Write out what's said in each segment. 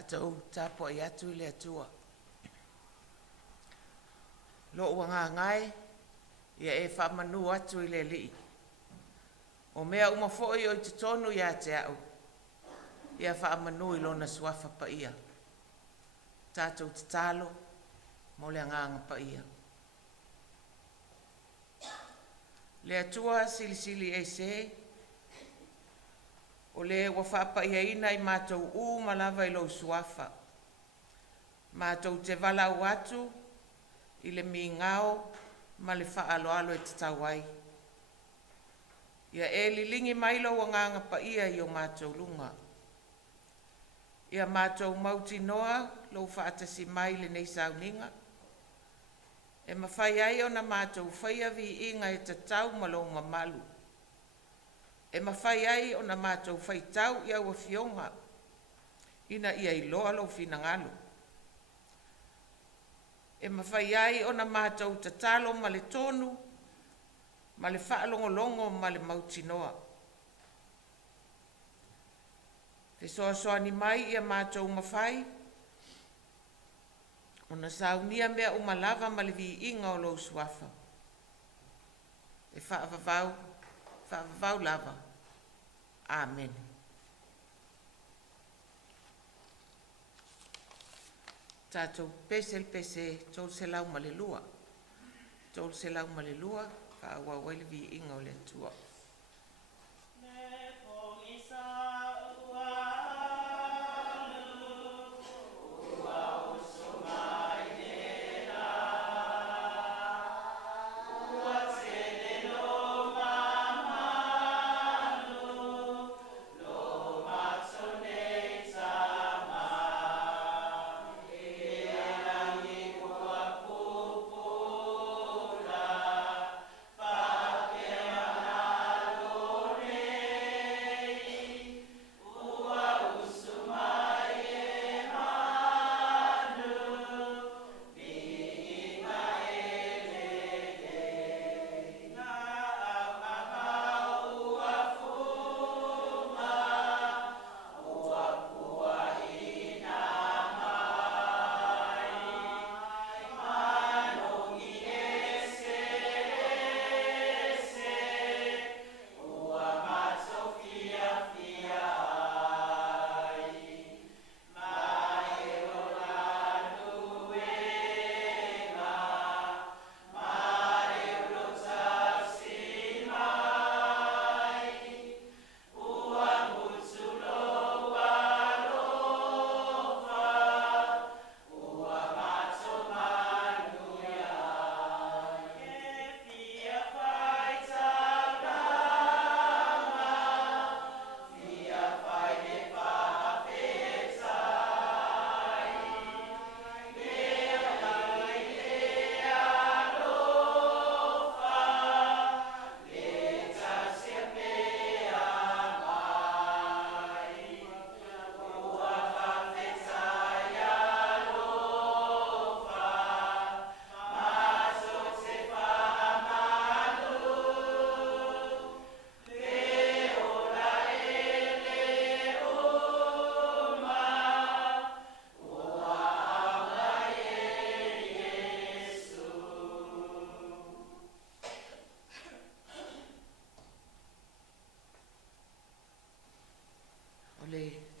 Tātou tāpo i atu i le atua. Lo wanga ngai, ia e whamanu atu i le li. O mea umafoi o i te tonu ia te au. Ia whamanu i lona suafa pa ia. Tātou te talo, mo le anganga pa ia. Le atua sili e se, o le wafapa ia ina i mātou malava i lo suafa. Mātou te Vailaau atu, i le mingao, ma le whaaloalo e te tawai. Ia e lilingi mailo wa nganga pa ia i o mātou lunga. Ia mātou mauti noa, lo whaatasi mai le nei Sauniga. E mawhai ai o na mātou whaiawi inga e te tau malo mamalu. E mawhai ai o na mātou whaitau i au a fionga. Ina ia i loa lo finangalo. E mawhai ai o na mātou te talo ma le tonu, ma le whaalongolongo ma le mauti noa. Te soa ni mai ia mātou mawhai, o na saunia mea umalava ma le vi inga o lo suafa. E whaavavau lava. Amen. Tātou pese tol se lau malelua. Tol se lau malelua, whaawawai le vi inga o le atua.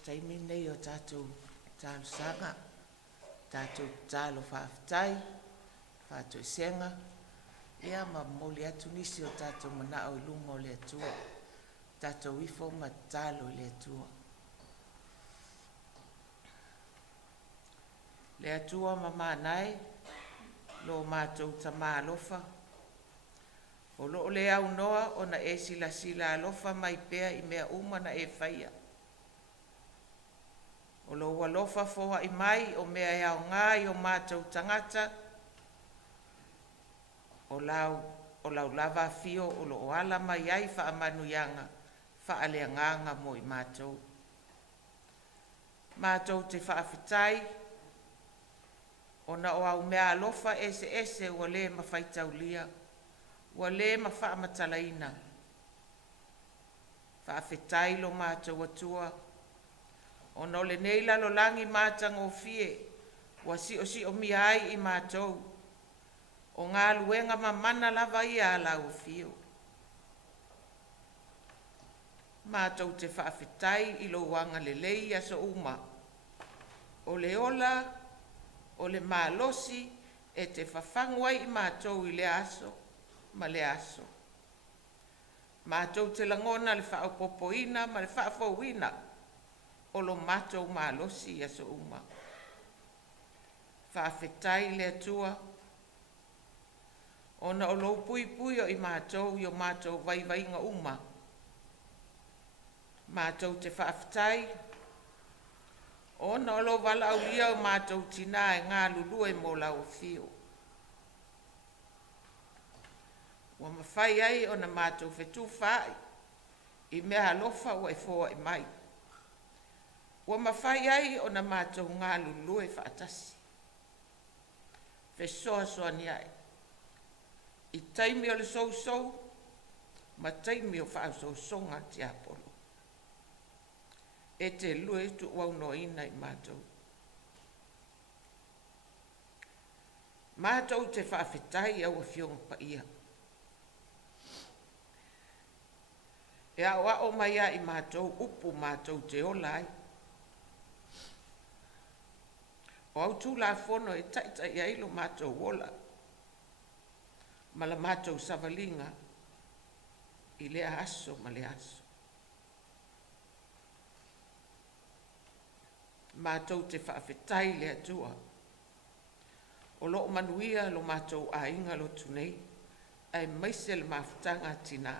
Taimi nei o tātou tālu sanga, tātou tālu whaafitai, whātou senga, ea ma moli atu nisi o tātou manao i lunga o le atua, tātou ifo ma tālu i le atua. Le atua ma mānai, lo mātou ta mālofa, o lo le au noa o na e sila alofa mai pea i mea uma na e whaia. O lo walofa foa i mai o mea e au ngai o mātou tangata. O lau lava fio o lo ala mai ai wha amanu yanga, wha alea nganga mo i mātou. Mātou te whaafitai, o na o au mea alofa ese ua le mawhaitau lia, ua le mawha amatalaina. Whaafitai lo mātou atua, Ona o le nei lalolangi matagofie ua siʻosiʻo mia ai i matou o ngā luenga mamana lava ia a laufio. Mātou te whaafetai i lo wanga lelei a so uma. O le ola, o le mālosi, e te whawhangwai i mātou i le aso, ma le aso. Mātou te langona le whaopopoina, ma le whaafauina, o lo mātou mālosi a so uma. Whaafetai le atua, ona o lo pui pui o i mātou i o mātou vaivainga uma. Mātou te whaafetai, ona o lo Vailaau ia o mātou tina e ngā lulue mo lau fio. Ua mawhai ai o na mātou whetu whai, i mea alofa o e fōa e mai. Ua mawhai ai o na mātou ngā lulue whaatasi. Whesoa soa ni ai. I taimi o le sou, ma taimi o whao songa te apolo. E te lue tu wauno ina i mātou. Mātou te whaafetai au a fionga pa ia. E au mai a i mātou upu mātou te olai. O au tū la fono e taitai ai lo mātou ola. Ma la mātou savalinga i le aso ma le aso. Mātou te whaafetai le atua. O lo manuia lo mātou a inga lo tunei, ai maise le mafutaga tina.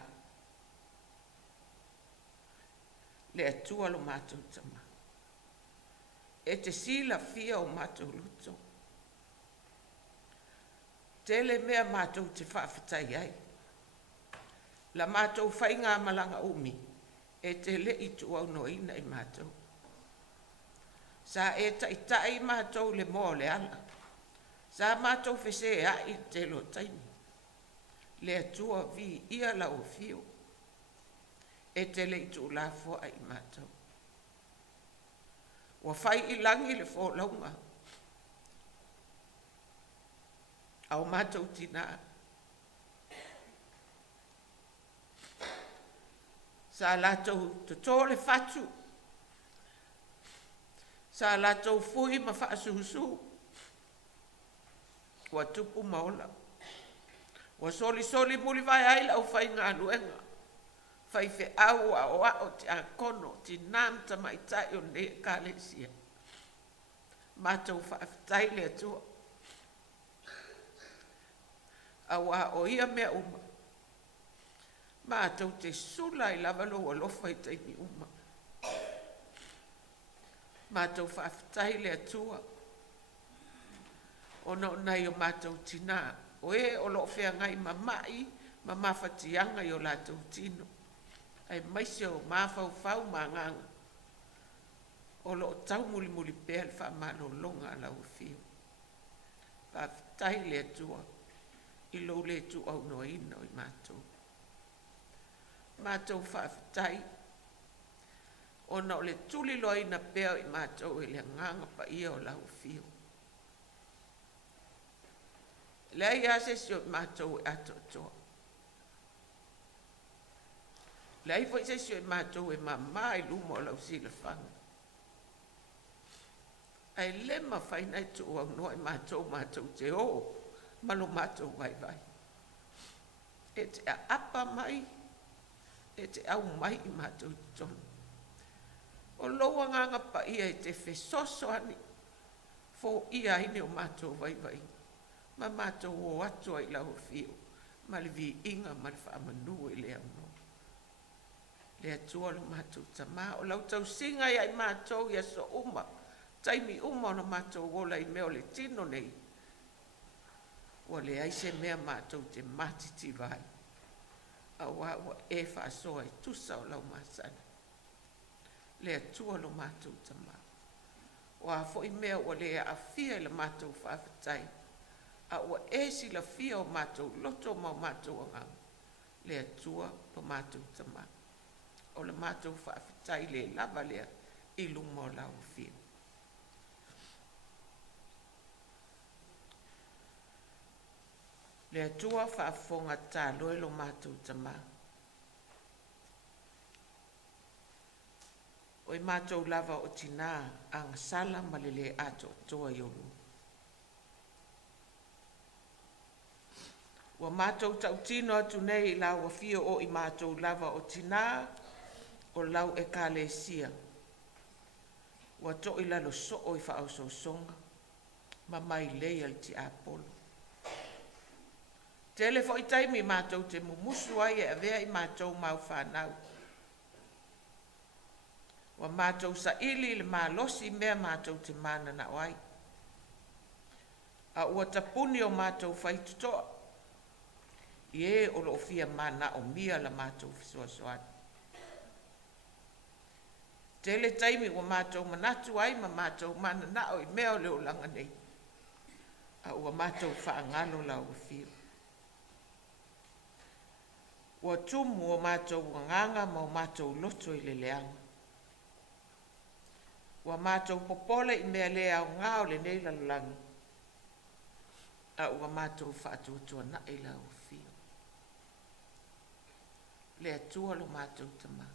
Le atua lo mātou tama. E te sila fia o mātou luto. Tele mea mātou te whaafetai ai. La mātou whainga malanga umi, e te le i tu au no ina i mātou. Sa e taitai mātou le mō le ala. Sa mātou whese a i te lo taimi. Le atua vi ia lau fio. E te le i tu la fua i mātou. Wa whai i langi le fō launga. Au mātou tina. Sa lātou te tō le whatu. Sa lātou fui ma whaasuhusu. Wa tupu maola. Wa soli muli vai aila au whai ngā luenga. Whai whe au a o te akono, ti nanta mai tai o ne kālesia. Mātou whaafetai le atua. Awa o ia mea uma. Mātou te sula i lava lo alofa i taimi uma. Mātou whaafetai le atua. O no nei o mātou tina. O e o lo whea ngai mamai, ma mawhatianga i o lātou tino. Ai maise o mawhau ma nganga. O lo tau muli pēr wha malolonga lau fio. Whaafetai le atua. I lo le tu au no ino i mātou. Mātou whaafetai. O na o le tuli loa ina pēo i mātou e le nganga pa ia o lau fio. Lea ia se si o mātou e ato toa. Lea i fwoi se si o mātou e mamā i lumo o lau sila whanga. Ai lema whaina i tu au noa i mātou te o, malo mātou vai. E te a apa mai, e te au mai i mātou tonu. O loa nganga pa ia e te whesoso ani, fō ia ine o mātou vai. Ma mātou o atua i lau fio, ma le vi inga ma le whaamanu i le amno. Le atua lo mātou tamā, o lau tau singa ia i mātou ia so uma, taimi uma o na mātou wola i meo le tino nei. Wa le aise mea mātou te matiti vai, a wa e whaasoa i tusa o lau māsana. Le atua lo mātou tamā. Wa fo i mea o le a fia i la mātou whaafetai. A ua e si la fia o mātou loto ma o mātou angam. Le atua lo mātou tamā. O la mātou whaafetai le lava lea i lunga o lau fio. Le atua whaafonga tā loe lo mātou tama. O i mātou lava o tina ang sala malele ato toa yolu. Wa mātou tau tino atu nei la wa fio o i mātou lava o tina o lau e kāle sia. Wa to i lalo so o i wha au songa, ma mai leia li ti apolo. Tele fo i taimi mātou te mumusu ai e avea i mātou mau whanau. Wa mātou sa ili le mālosi mea mātou te mana na oai. A ua tapuni o mātou whaitutoa. Ie o lo fia mana o mia la mātou fisoasoani. Tele taimi wa mātou manatu ai ma mātou mana na o i mea o leo langa nei. A ua mātou whaangalo la o fio. Ua tumu o mātou nganga ma o mātou loto i le leanga. Ua mātou popole i mea lea o ngao le nei la langi. A ua mātou whaatuatua na i la o fio. Le atua lo mātou tama.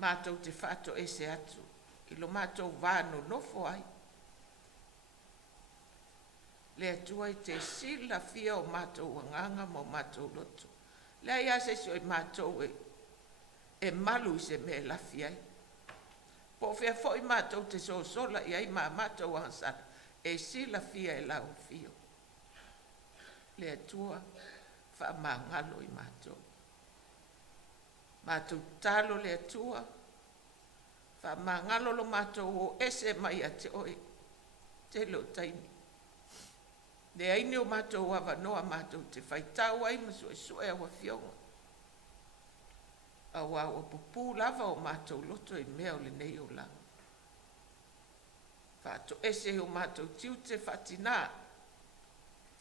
Mātou te whaato ese atu. I lo mātou vāno nofo ai. Le atua i te sila fia o mātou nganga ma o mātou loto. Le ai ase si o i mātou e malu se me lafi ai. Po fea fo i mātou te sola i ai mātou ansara. E sila fia e lau fio. Le atua wha mangalo i mātou. Mātou talo le atua. Wha mangalo lo mātou o ese mai a te oi. Te lo taimi. Le aine o mātou awa noa mātou te whaitau ai masu e sue awa fionga. Awa o pupu lava o mātou loto e mea o le nei o langa. Whaato ese o mātou tiu te whatina.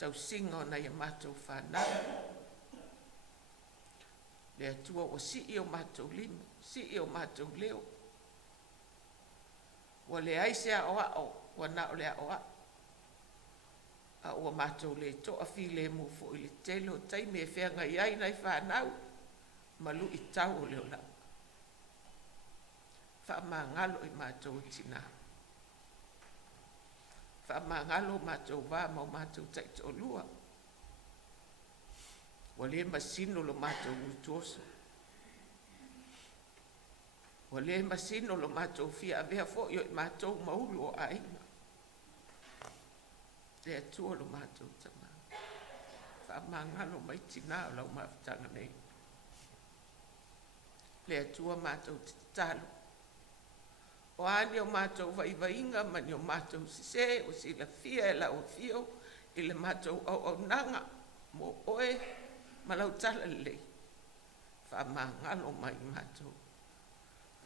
Tau singa o nei a mātou whanau. Le atua o si o mātou lima, si o mātou leo. Wa le aise a oa o, wa na o le a oa. A ua mātou le toa fi le mu fo i le telo taime e whenga iai nei whanau, malu i tau o leo lau. Wha ngalo i mātou tina. Wha ngalo mātou wā mau mātou taito o lua. Wa le masino lo mātou utuoso. Wa le masino lo mātou fia avea fo i mātou maulu o aina. Le atua lo mātou tama. Wha mangalo mai tina o lau Mafutaga nei. Le atua mātou talo. O ani o mātou vaivainga mani o mātou sise o sila fia e lau fio i le mātou au nanga mo oe malau tala lei. Wha mangalo mai mātou.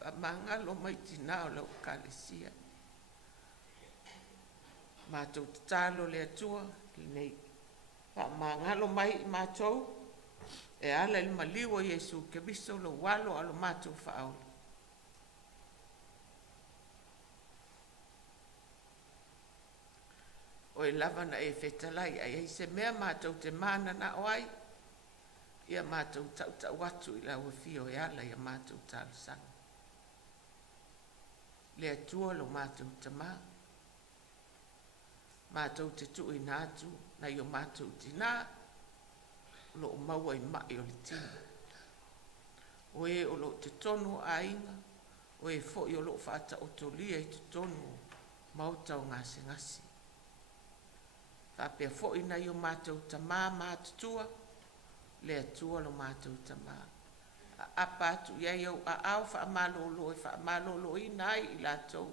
Wha mangalo mai tina o lau kalesia. Mātou talo le atua nei. Wha mangalo mai mātou e ala il maliwa Yesu ke viso lo walo alo mātou whaola. O e lava na e whetalai ai se mea mātou te mana na oai. Ia mātou tau watu i lau fio e ala ia mātou talo sanga. Le atua lo mātou tama. Mātou te tui nātu na i o mātou tina. Lo o maua i mai o le tina. O e o lo te tonu a inga. O e fo i o lo whaata o tolia i te tonu mautau ngase ngasi. Whapea fo i na i o mātou tama mātutua. Le atua lo mātou tama. A apa atu iai au a au wha malolo e wha malolo i nai i lātou.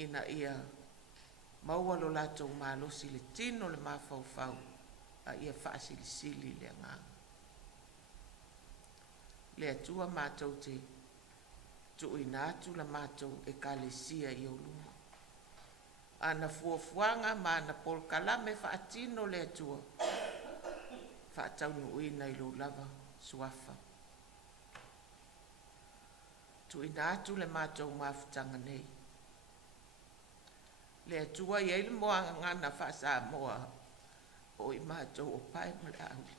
Ina ia maua lo lātou malosi le tino le mawhauwhau. A ia wha sili sili le nganga. Le atua mātou te tui nātu la mātou e kalesia i o luma. Ana fuafuanga ma ana polkalame wha atino le atua. Wha taunu uina i lo lava suafa. tuina atu le mātou mafutanga nei. Le atua iei le moanga ngana whasa moa o I mātou o pai mo le auli.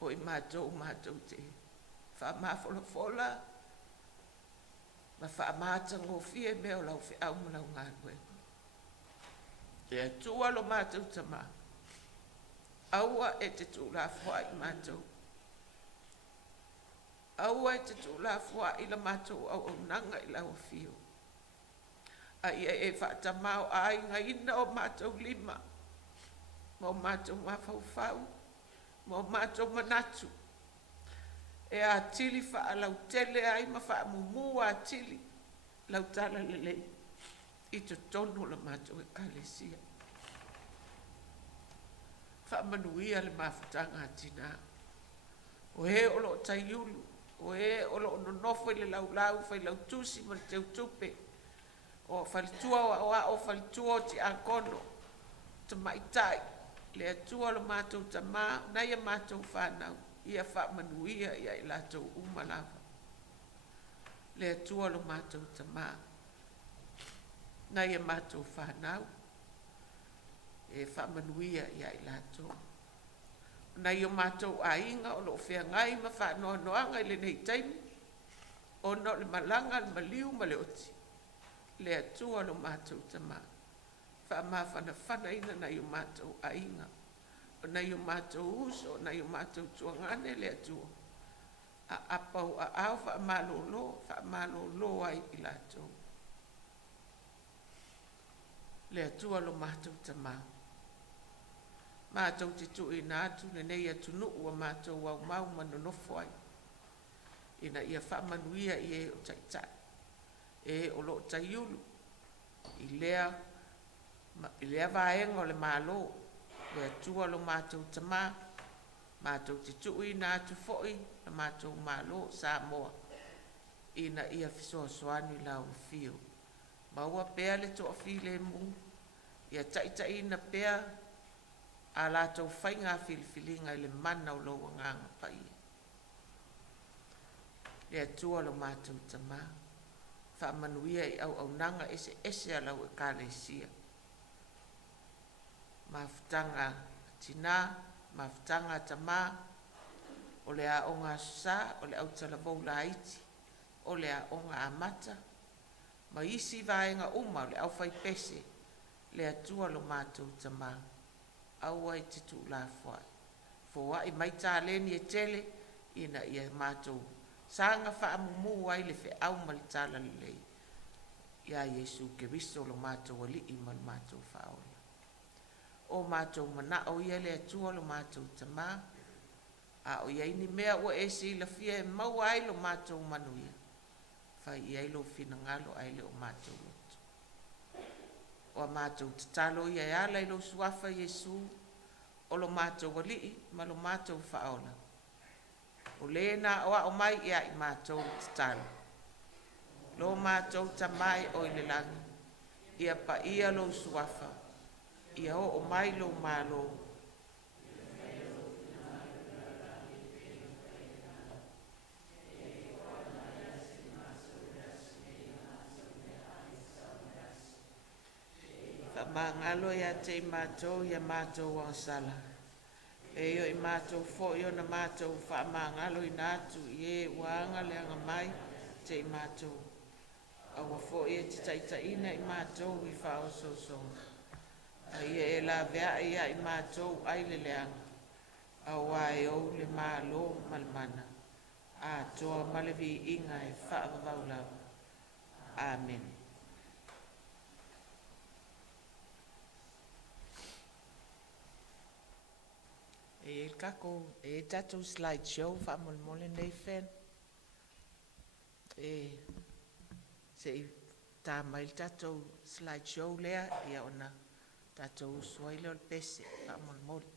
O I mātou te whamawholafola ma whamātanga o fie meo lau whi au mo lau ngā koe. Le atua lo mātou tama. Aua e te tūla fua I mātou. Aua e te tūla fua I la mātou au nanga I lau fio. A ia e whaatamau a inga ina o mātou lima. Mo mātou mawhauwhau. Mo mātou manatu. E a tili whaalau tele ai ma whaamumu a tili. Lau tala lelei. I to tonu la mātou e kalesia. Whaamanuia le mafutanga atina. O he olo taiulu. O he olo nonofo le lau fai lau tusi ma te utupe. O Faletua o Faletua o ti ankono. Ta maitai. Le atua lo mātou ta mā. Nai a mātou whanau. Ia whaamanuia ia I lātou umalava. Le atua lo mātou ta mā. Nai a mātou whanau. E whaamanuia ia I lātou. Nai o mātou a inga o lo whea ngai ma whanoa noanga I le nei taimi. O no le malanga le maliu ma le oti. Le atua lo mātou ta mā. Whaamawhana ina nai o mātou a inga. O nai o mātou uso, o nai o mātou tuangane le atua. A apau a au whaamalo ai I lātou. Le atua lo mātou ta mā. Mātou te tui nā atu ne nei atu nuu a mātou wau mau manonofo ai. Ina ia whaamanuia I e o taitai. E o lo taiulu. I lea vaenga o le Malolo. Le atua lo mātou ta mā. Mātou te tui nā atu foi. Le mātou Malolo sa moa. Ina ia fisoasoani lau fio. Maua pea le toa file mu. Ia taitai ina pea. A lātou whai ngā whiliwhilinga I le mana o loa nganga pai. Le atua lo mātou ta mā. Whaamanuia I au nanga ese a lau e kālesia. Mafutanga tina, mafutanga ta mā. O le a o ngā susa, o le au talavou la iti. O le a o ngā amata. Ma isi vaenga uma o le au whai pese. Le atua lo mātou ta mā. Aua I te tu la fwai. Fwa I mai tā leni e tele, ina ia mātou. Sanga whaamumu ai le whi au mali tāla lei. Ia Yesu ke riso lo mātou ali I man mātou whaola. O mātou mana o ia le atua lo mātou ta mā. A o ia ini mea ua esi la fia e mau ai lo mātou manuia. Whai ia ilo fina ngalo ai le o mātou lotu. O a mātou tatalo ia e ala ilo suafa Yesu. O lo mātou walii, ma lo mātou whaola. O lena o a o mai ia I mātou tatalo. Lo mātou tamai o I le langi. Ia pa ia lo suafa. Ia o mai lo Malolo. Mangalo ia te mātou ia mātou ang sala. E yo I mātou fo yo na mātou wha mangalo I nātu I e wanga le anga mai te mātou. Awa fo ia te taitaina I mātou I wha o so. A ia e la vea ia I mātou ai le leanga. Awa e o le Malolo malmana. A toa malevi inga e wha vavaulau. Amen. E il kako e tatou slideshow fa mole nei fen. E se ta mai tatou slideshow lea ia ona tatou suaile o le pese fa mole.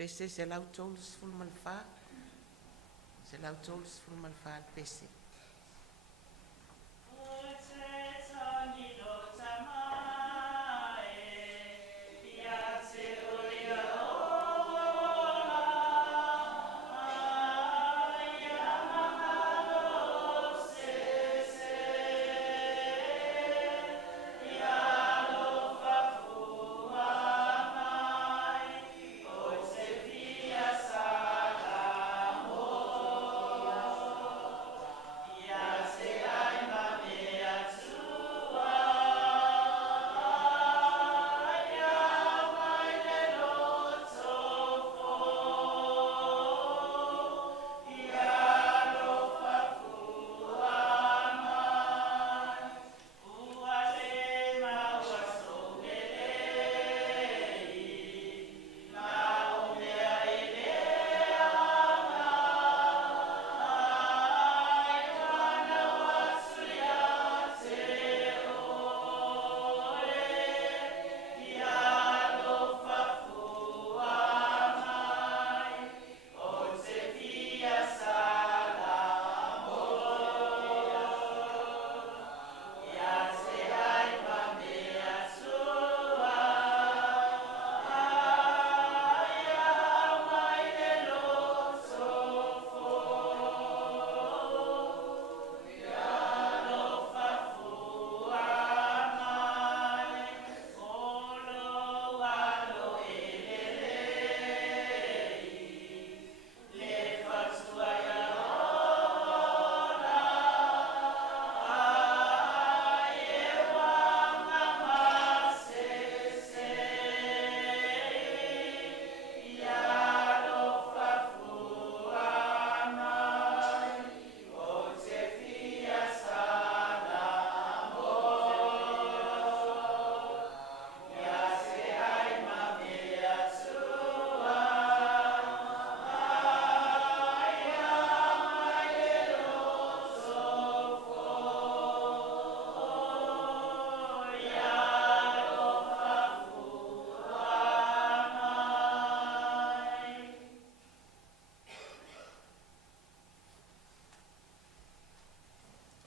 pese se lau tolu sifulu ma le fa. Se lau tolu sifulu ma le fa le pese.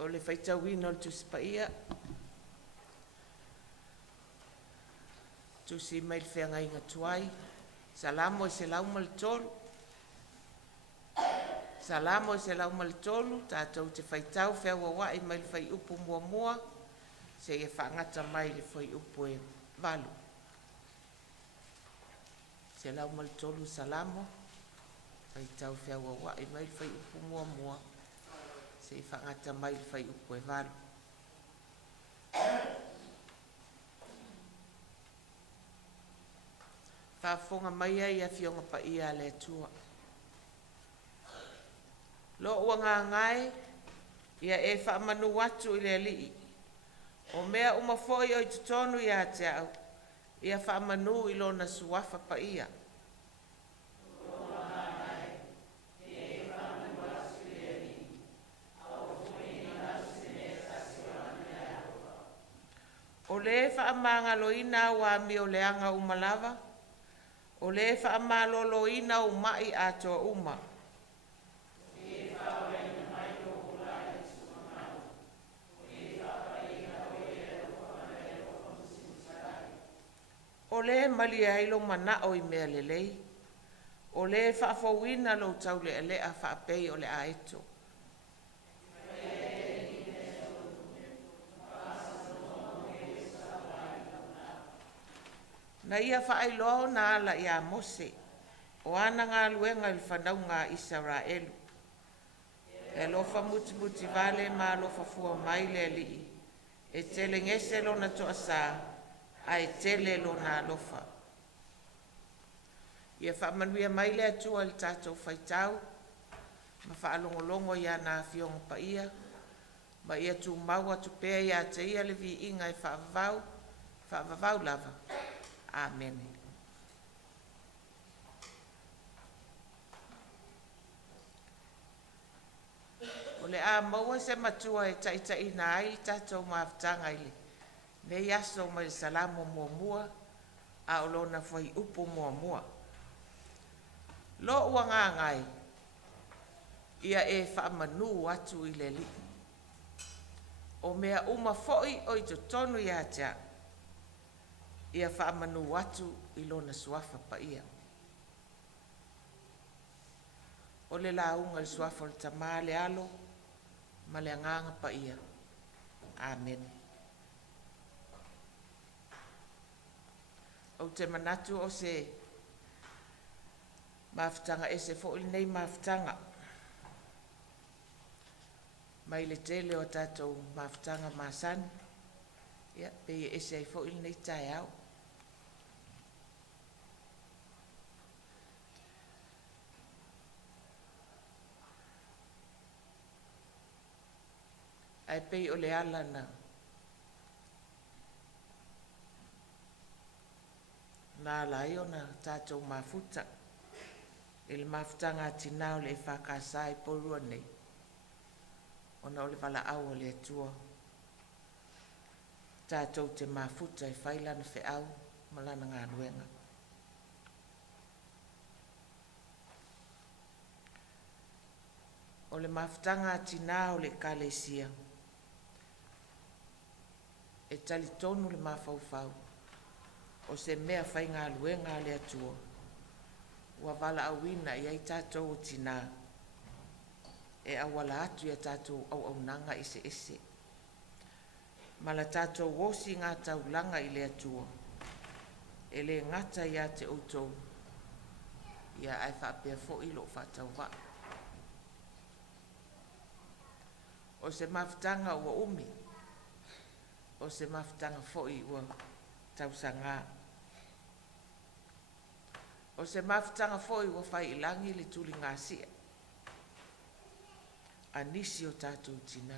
O le faitauina o le tusipaia. Tusi mai le feagaiga tuai. Salamo e se lau ma le tolu. Salamo e se lau ma le tolu. Tātou te faitau fea wawa'i mai le fai upu mua mua. Se e whaangata mai le fai upu e valu. Se lau ma le tolu salamo. Faitau fea wawa'i mai le fai upu mua mua. Se i whaangata mai le fai upu e valu. Whaafonga mai ai a fionga pa ia le tua. Lo ua ngā ngai, ia e whaamanu watu i le alii. O mea umafoi o i tutonu ia te au, ia whaamanu i lona suafa pa ia. O le whaamanga loina wa mi o leanga umalava. O le Malolo ina o mai atoa uma. O le mali ailo mana o i mea lelei. O le whaafawina lo tau le alea whaapei o le aeto. Na ia whaailoa na ala ia Mose, o ana ngā luenga i whanau ngā Israelu. E lofa muti muti vale ma lofa fua mai le alii, e tele ngese lo na toa sā, a e tele lo na lofa. Ia whaamanuia mai le atua le tātou whaitau, ma whaalongolongo ia nā fionga pa ia, ma ia tu maua tu pēa ia te ia le vi inga i whaavavau lava. Amen. O le a maua se matua e taitai na ai tātou Mafutaga i le. Ne yaso mai salamo mua mua, a olona fai upo mua mua. Lo ua ngā ngai, ia e whaamanu atu i le li. O mea uma foi o i to tonu ia tia, ia whaamanu atu i lona suafa pa ia. O le launga le suafa le tamā le alo, ma le anganga pa ia. Amen. O te manatu o se mafutanga e se fo nei mafutanga. Mai le tele o tātou mafutanga masani. Ia, pe e se ai fo nei tai au. Ai pei o le ala na lai o na tātou mafuta. E le mafutanga tina o le EFKS Porirua nei. Ona o le Vailaau o le atua. Tātou te mafuta e whailana whiau malana ngā ruenga. O le mafutanga tina o le kalesia. E tali tonu le mafaufau. O se mea whai ngā luenga le atua. Ua Vailaauina i ai tātou o tina. E awala atu ia tātou au nanga ise ese. Mala tātou wosi ngā taulanga i le atua. E le ngata ia te outou. Ia ai whaapea fo ilo whatau wa. O se mafutanga ua umi. O se mafutanga fo i ua tausanga. O se mafutanga fo i ua whai ilangi le tuli ngā sia. Anisi o tātou tina.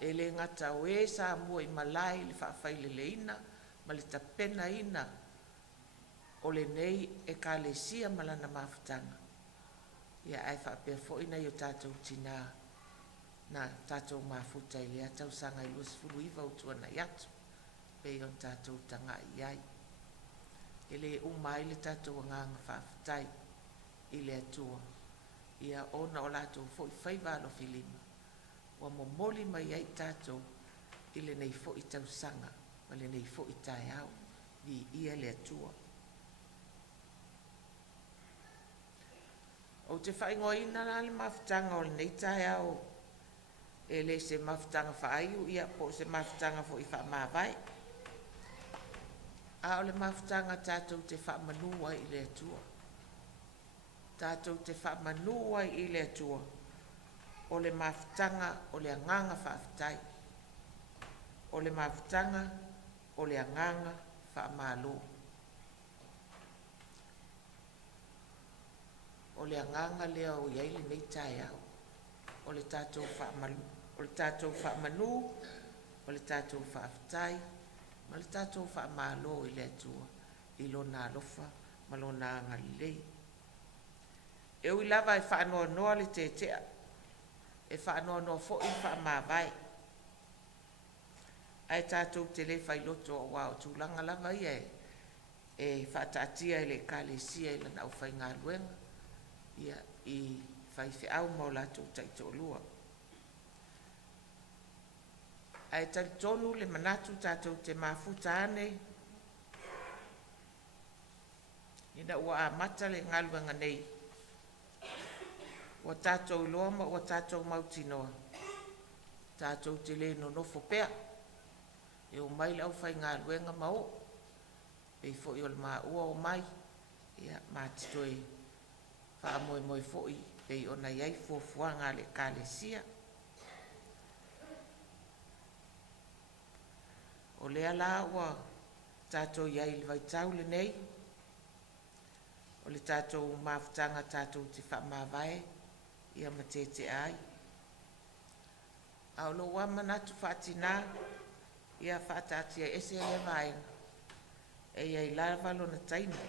E le ngata o e sa mua i malai le whaafai le leina, ma le tapena ina. O le nei e ka le sia malana mafutanga. Ia ai whaapea fo ina i o tātou tina. Na tātou mafuta i le atau sanga i luas fulu iwa utua na yatu. Pei on tātou tanga i ai. E le umai le tātou nganga whaafutai i le atua. Ia ona o lātou fo i whaiva alo filima. Wa momoli mai ai tātou i le nei fo i tau sanga. Ma le nei fo i tai au. Vi ia le atua. O te whaingoina na le mafutanga o le nei tai au. E le se mafutanga whaaiu ia po se mafutanga fo i whaamawai. A o le mafutanga tātou te whaamanua i le atua. Tātou te whaamanua i le atua. O le mafutanga o le anganga whaafutai. O le mafutanga o le anganga whaamalo. O le anganga lea o iaili nei tai au. O le tātou whaamalo. O le tātou whaamanu, o le tātou whaafutai, ma le tātou whaamalo i le atua, i lona alofa, ma lona angalilei. E ui lava e whaanoa noa le tetea, e whaanoa noa fo i whaamawai. Ai tātou te le whailoto o wao tūlanga lava ia e whaatatia i le kālesia i lana au whai ngā luenga, ia i whai whiau mau lātou taitolua. Ai tali tonu le manatu tātou te mafuta ane. Ina ua a mata le ngaluanga nei. Ua tātou loama, ua tātou mautinoa. Tātou te le no nofo pea. E o mai lau whai ngaluenga mau. Pei fo i o le maa ua o mai. Ia mātitoi wha moe moe fo i. Pei o na iai fuafuanga le kālesia. O lea la ua tātou iai le vaitau le nei. O le tātou mafutanga tātou te whaamawai. Ia matete ai. A o lo wa manatu whaatina. Ia whaatatia ese le vaenga. E iai lava lo na taina.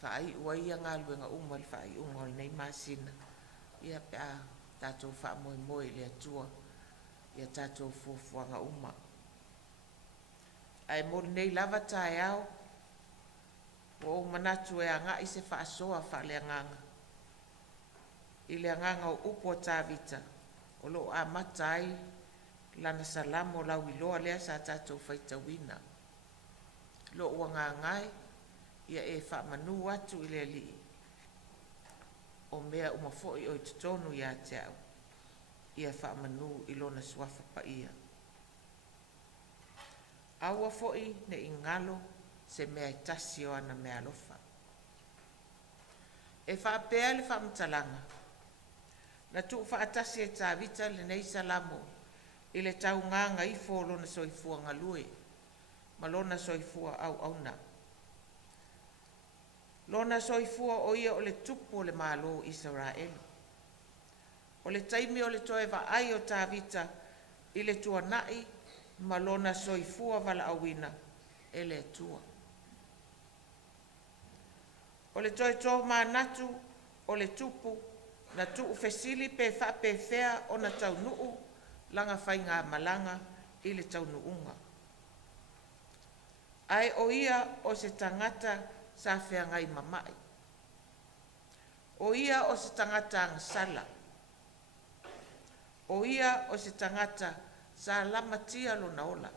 Whaai ua ia ngā luenga umal whaai ungol nei masina. Ia pia tātou whaamoe moe le atua. Ia tātou fuafuanga uma. Ai mori nei lava tai au. O manatu e anga i se whaasoa whaaleanganga. I le anganga o upo tāvita. O lo a matai lana salamo lau iloa lea sa tātou whaitawina. Lo ua ngai ia e whaamanu atu i le li. O mea umafoi o i tutonu ia te au. Ia whaamanu i lona suafa pa ia. Aua foi ne ingalo se mea i tasi o ana mea lofa. E whaapea le whaamtalanga. Na tu whaatasi e tāvita le nei salamo i le tau nganga i fō lona soifua ngalue. Ma lona soifua au na. Lona soifua o ia o le tupu o le Malolo Israel. O le taimi o le toe ai o tāvita i le tuanai ma lona soifua Vailaauina e le tua. O le toe tō manatu o le tupu na tuu fesili pe whapewhea o na taunuu langa whainga malanga i le taunuunga. Ai o ia o se tangata sa whea ngai mamai. O ia o se tangata angasala. O ia o se tangata sa lamatia lo na ola.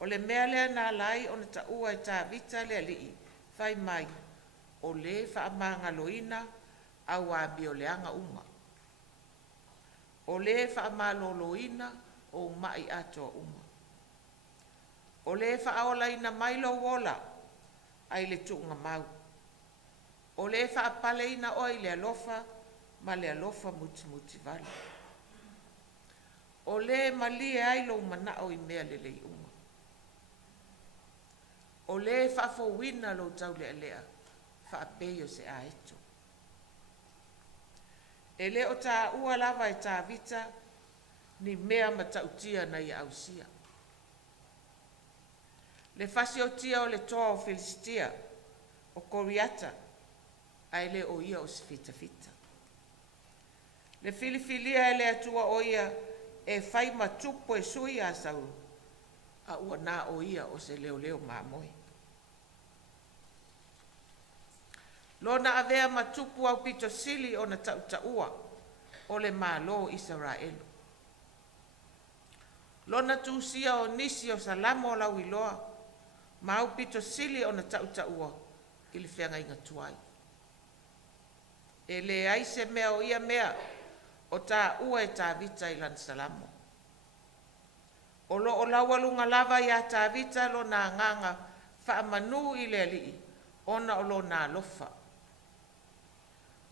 O le mea lea nā lai o na taua i tā vita lea lii, whai mai, o le whaamanga loina au a bioleanga unga. O le whaamalo loina o mai atoa unga. O le whaaola ina mailo wola ai le tuunga mau. O le whaapale ina oi le alofa ma le alofa muti vale. O le malie ai lo manao i mea le lei unga. O le whaafowina lo tau lea lea, whaapeo se a eto. E le o tā ua lava e tā vita, ni mea matautia na i ausia. Le fasi o tia o le toa o Filistia, o Koriata, ai le o ia o se fita. Le filifilia e le atua o ia e whai matupo e sui a sau, a ua nā o ia o se leo māmoe. Lona avea matupu au pito sili o na taua o le Malolo Israel. Lona tūsia o nisi o salamo lau iloa, ma au pito sili o na taua i le whenga inga tuai. E le aise mea o ia mea o tā ua e tā vita i lan salamo. O lo o lawalunga lava i a tā vita lo nā nganga whaamanu i le alii, ona o lo nā lofa.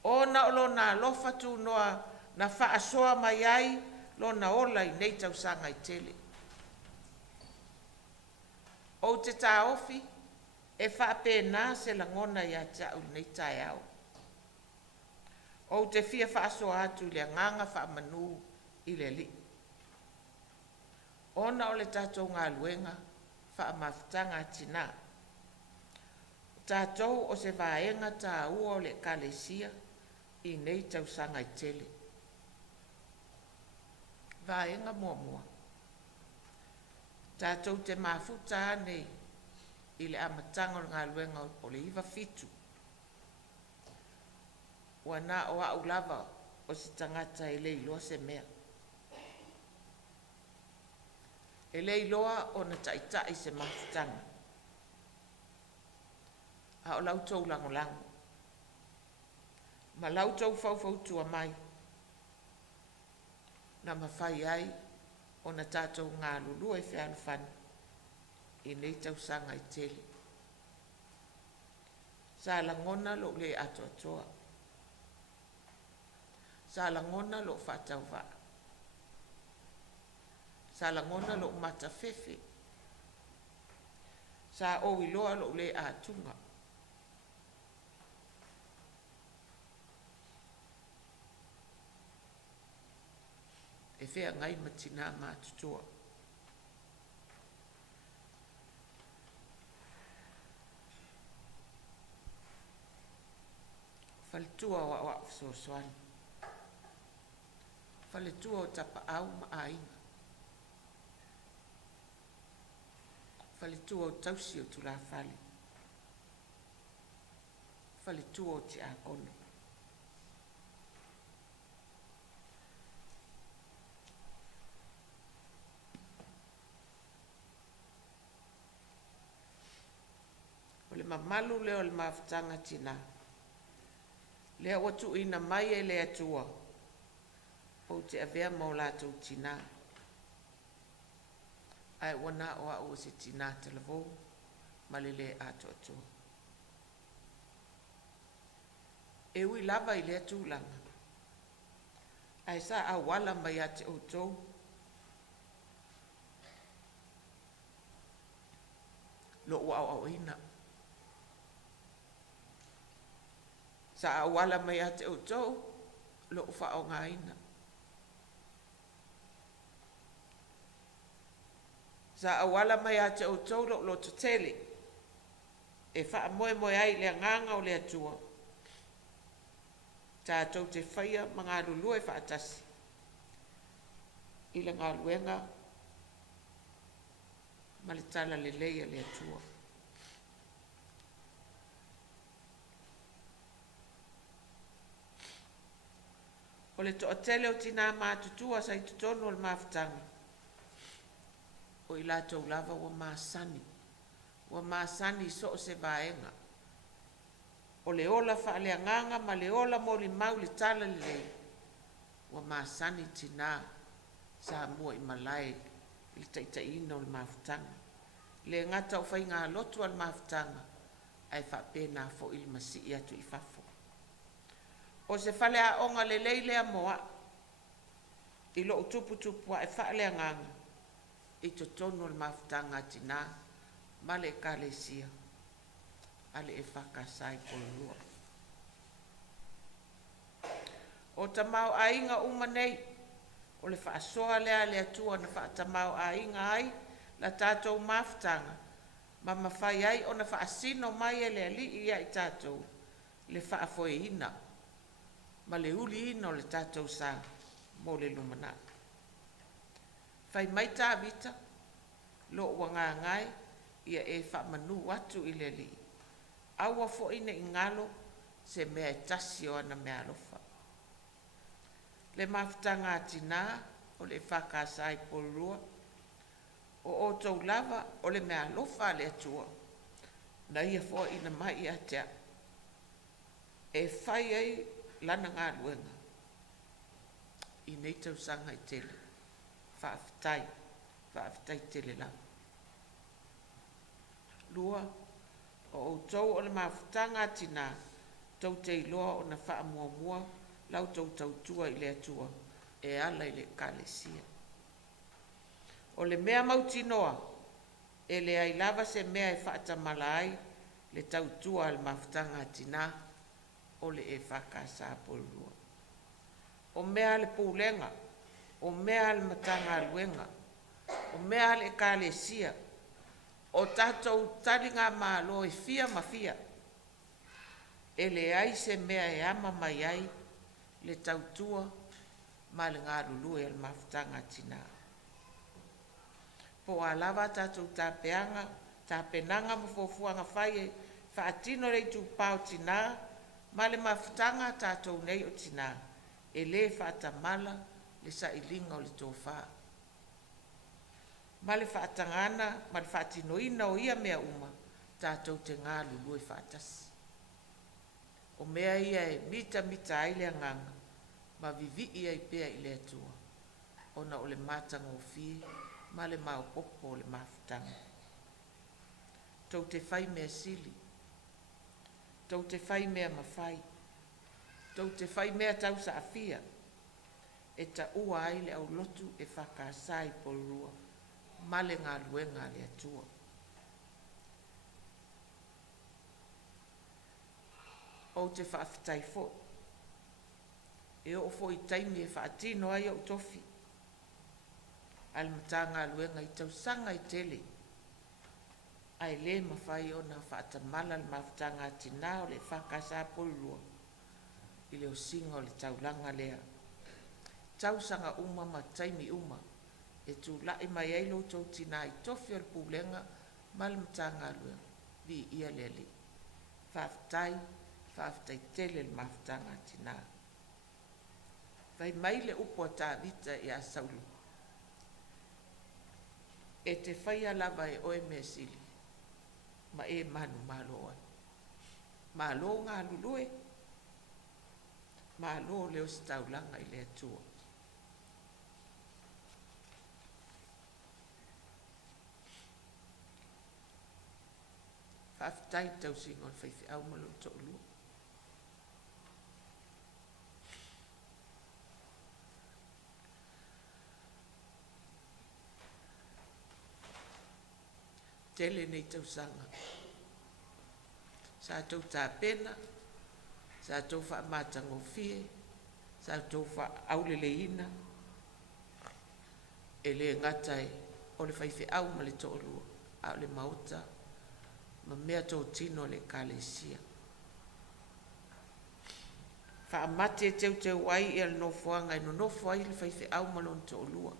Ona o lo nā lofa tu noa na whaasoa mai ai lo na ola i nei tausanga i tele. O te tā ofi e whaapena se langona i a tau nei tai au. O te fia whaasoa atu le nganga whaamanu i le li. Ona o le tātou ngā luenga whaamafutanga tina. Tātou o se vaenga tā ua o le kalesia i nei tausanga i tele. Vaenga mua. Tātou te mafuta nei i le amatanga o ngā luenga o le iwa fitu. Wana o au lava o se tangata e le iloa se mea. E le iloa o na taitai se mafutanga. A o lautou langolango. Ma lautou faufautua mai. Na mawhai ai o na tātou ngā lulua e whialufani. I nei tausanga i tele. Sa langona lo le atoa. Sa langona lo whatau waa. Sa langona lo mata fefe. Sa o iloa lo le atunga. E whea ngai matina mātutoa. Faletua wa sosoani. Faletua o tapa au maainga. Faletua o tausi o tula fale. Faletua o te akono. O le mamalu leo le mafutanga tina. Lea watu ina mai e le atua. O te avea maulatou tina. Ai wana o au se tina te lavo. Malele ato atua. E ui lava i le atulanga. Ai sa awala mai ate o tou. Lo ua au ina. Sa awala mai ate o tou. Lo ufa o ngā ina. Sa awala mai ate o tou lo tutele. E wha moe moe ai le nganga o le atua. Tātou te whaia mga lulua e whaatasi. I le ngā luenga. Ma le tala le leia le atua. O le toa tele o tina mātutua sa i tutono o le mafutanga. O i lātou lava wa māsani. Wa māsani so o se vaenga. O le ola wha le anganga ma le ola mo li mau le tala le lei. Wa māsani tina sa mua i malai i taita ina o le mafutanga. Le ngata o whai ngā lotu al mafutanga ai wha pēnā fo ili masi i atu i fafo. O se whale a onga le lei lea moa i lo tupu a e wha le anganga i to tono le mafutanga tina ma le kalesia. Ale EFKS Porirua. O tamau ainga uma nei, o le whaasoa lea le atua na whaatamau ainga ai, la tātou mafutanga, ma mawhai ai o na whaasino mai e le ali ia i tātou, le whaafoe ina, ma le uli ina o le tātou sa, mo le lumana. Whai mai tā vita, lo wanga ngai, ia e whaamanu atu i le ali. Aua fo ina ingalo se mea tasi o ana mea alofa. Le mafutanga tina o le EFKS Porirua o tau lava o le mea alofa le atua. Na ia fo ina mai atea. E whai ai lana ngā luenga. I nei tau sanga i tele. Whaafitai tele la. Lua o tau o le mafutanga tina, tau te iloa o na wha mua lau tau tua i le atua, e ala i le kalesia. O le mea mautinoa, e le ai lava se mea e whaatamala ai, le tau tua le mafutanga tina, o le EFKS Porirua. O mea le pūlenga, o mea le matanga luenga, o mea le kalesia, o tātou taringa Malolo e fia mafia. E le ai se mea e ama mai ai le tautua ma le ngā lulu e le mafutanga tina. Po a lava tātou tāpenanga mafofuanga whai e whaatino rei tūpau tina ma le mafutanga tātou nei o tina. E le whaatamala le sa ilinga o le tōwha. Ma le whaatangana, ma le whaatinoina o ia mea uma, tātou te ngā lulu e whaatasi. O mea ia e mita ai le anganga, ma vivi ia i pea i le atua. Ona o le matanga o fie, ma le maopopo o le mafutanga. Tau te whai mea sili, tau te whai mea mawhai, tau te whai mea tau sa afia, e ta ua ai le au lotu EFKS Porirua. Male ngā luenga le atua. O te whaafitai fo. E o fo i taimi e whaatino ai au tofi. Al mata ngā luenga i tau sanga i tele. Ai le mawhai o na whaatamala le mafutanga tina o le EFKS Porirua. I le o singa o le taulanga lea. Tau sanga uma ma taimi uma. E tu lai mai ai lo tau tina i tofi o le pūlenga ma le matanga lua vi ia le ali. Whaafitai, whaafitai tele le mafutanga tina. Vai mai le upo a tāwita i a saulu. E te whaia lava e oe mea sili. Ma e manu malo ai. Malo ngā lulue. Malo leo staulanga i le atua. Whaafitai tau singon whaifi au malo to lua. Tele nei tau sanga. Sa tau tā pena, sa tau wha mātango fie, sa tau wha aulele ina, e le ngatai o le whaifi au ma le to'olua, au le mauta, ma mea tau tino le kalesia. Wha amate teu wai i al nofuanga, ino nofu ai le whaifi au ma lon to'olua.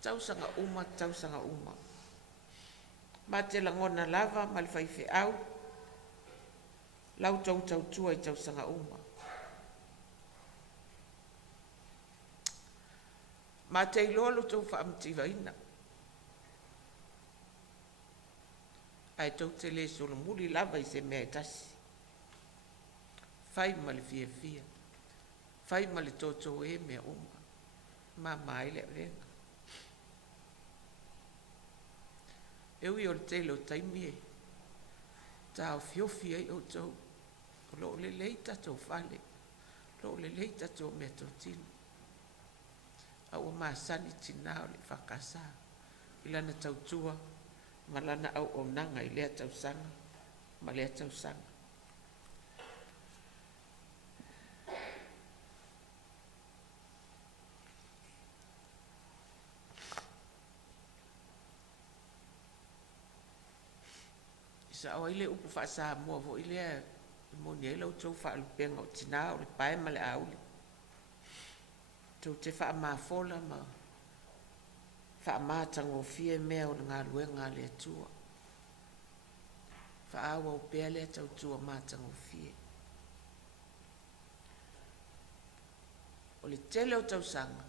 Tausanga uma, tausanga uma. Ma te langona lava ma le whaifi au, lau tau tua i tau sanga uma. Ma te ilolo tau whaamtiva ina. Ai tau te le solo muli lava i se mea tasi. Whai ma le fia fia. Whai ma le tōtou e mea uma. Ma mai le renga. Ewi o le teilo taimi e. Tau fiofi ai o tau. Lo le leita tau fale. Lo le leita tau mea tau tino. Au maa sani tina o le whakasa. Ilana tau tua. Malana au o nanga i lea tau sanga. Ma lea tau sanga. Sa o ile upu whaasa mua vo ile mo ni ilo tau wha alupenga o tina o le pae ma le auli. Tau te wha maa fola ma wha maa tango fie mea o ngā luenga le atua. Wha awa o pea le tau tua maa tango fie. O le tele o tau sanga.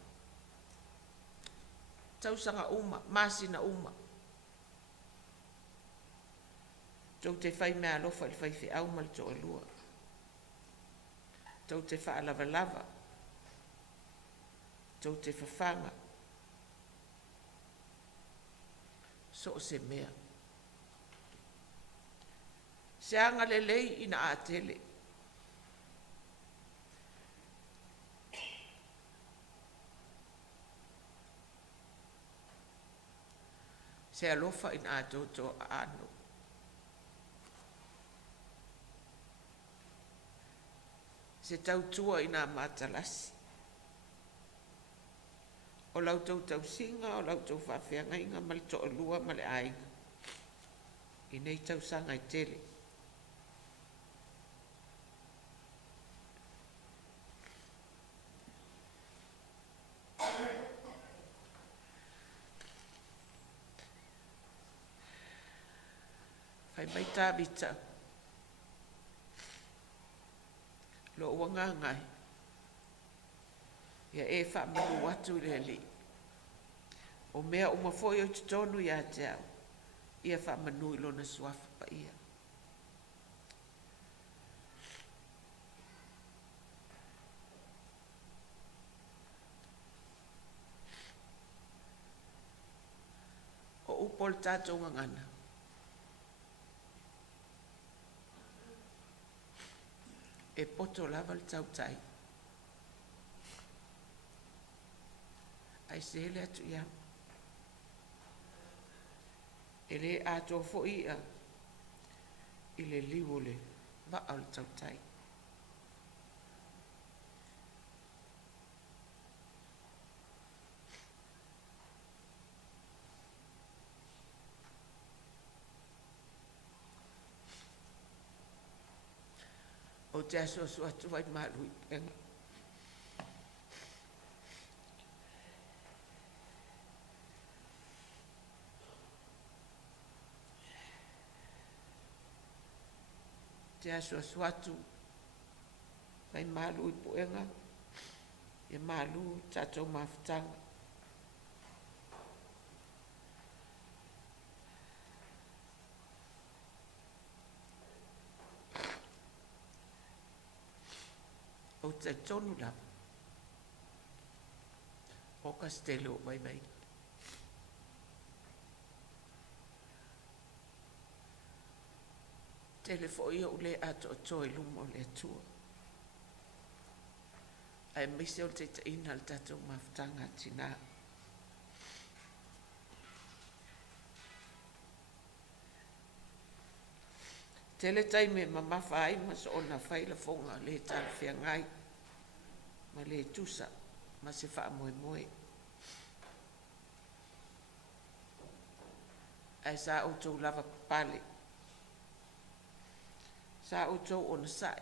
Tau sanga uma, masina uma. Tau te whai mea alofa le whai au mal to alua. Tau te wha lava lava. Tau te whawhanga. So se mea. Se anga le lei ina a tele. Se alofa ina a toto a ano. Se tau tua ina matalasi. O lau tau singa, o lau tau whawhianga inga mali to lua mali ainga. I nei tau sanga i tele. Whai mai tā bita. Lo wanga ngai. Ia e wha manu watu le li. O mea umafoi o tutonu ia te au. Ia wha manu ilo na suafa pa ia. O upol tātou ngangana. E poto lava le tau tai. Ai se ele atu ia. Ele ato fo ia. Ile liwo le va au le tau tai. O te aso atu vai maru i penga. Te aso atu Mai malu I puenga. Ia malu tatou mafutaga. O te tonu la. O Castello mai mai. Telefo ia ule ato toi lumo le tua. Ai misi o te ina le tatou mafutaga tina. Tele taime mamafa ai ma so ona faila fonga le talfia ngai. Ma le tusa ma se fa moe moe. Ai sa o tau lava pale. Sa o tau ona sai.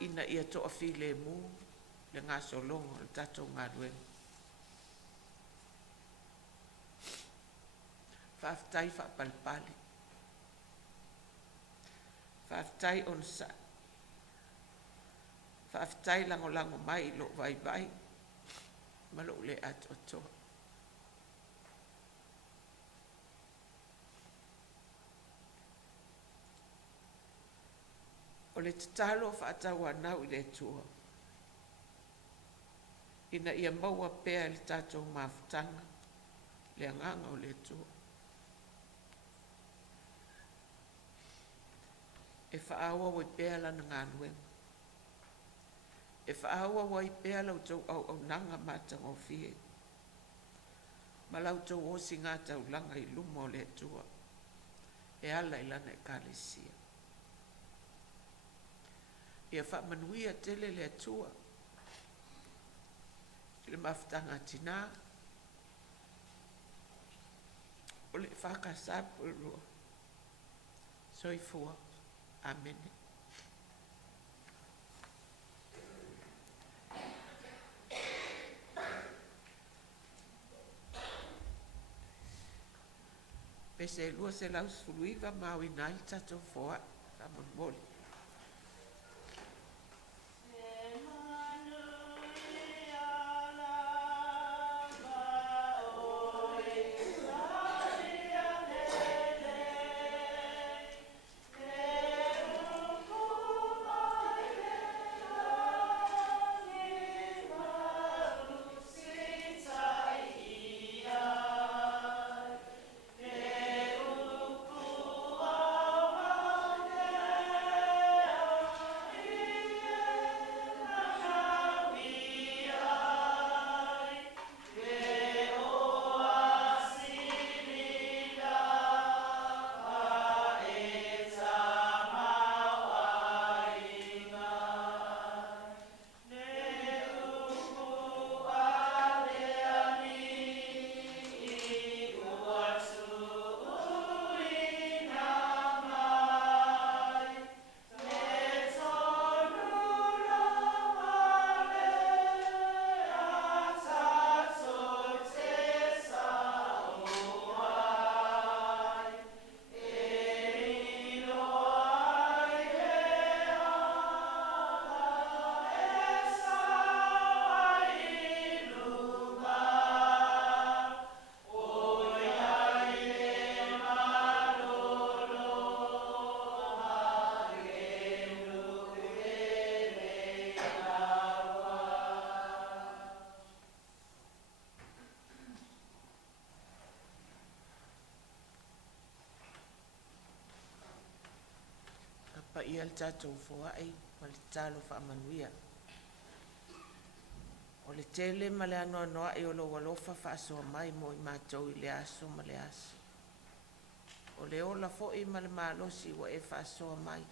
Ina ia toa file mu le ngā solongo le tatou ngā ruenga. Whaftai whapalpali. Whaftai on sa. Whaftai lango lango mai lo vai vai. Malo le ato toa. O le tatalo whaatawa nau I le tua. Ina ia maua pēr le tatou mafutanga. Le anganga o le tua. E whaawa wai pēr lana ngā nuenga. E whaawa wai pēr lau tau au nanga matanga o fie. Ma lau tau osi ngā tau langa I lumo o le tua. E ala I lana e kālesia. Ia whaamanuia tele le atua. Le mafutanga tina. O le whakasa Porirua. Soifua. Amen. Pese lua se lau suluiva maui nai tatou foa. Whaamamoli. Pa ia le tatou foaʻi ma le talo faamanuia. O le tele ma le anoanoaʻi o lou alofa faasoa mai mo I matou I le aso ma le aso. O le ola foʻi ma le malosi ua e faasoa mai.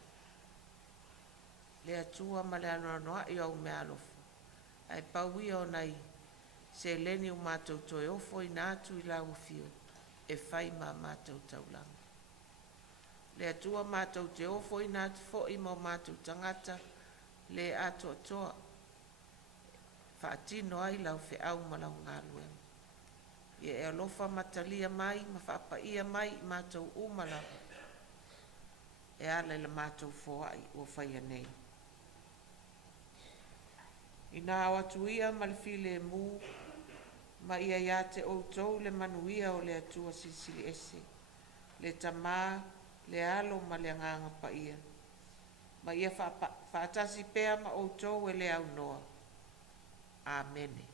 Le atua ma le anoanoaʻi o au mea alofa. Ae pauia onai se leni o matou toe ofo ina atu I lauafio e fai ma matou taulaga. Le atua matou te ofo ina atu foʻi ma o matou tagata le atoatoa. Faatino ai lau feʻau ma lau galuega. Ia e alofa matalia mai ma faapaia mai I matou uma lava. e ala le mātou fōai o whaia nei. I nā awatuia ma le file mū, ma ia ia te outou le manuia o le atua sisili ese, le tamā, le alo ma le nganga pa ia. Ma ia whaatasi pēa ma outou e le au noa. Amene.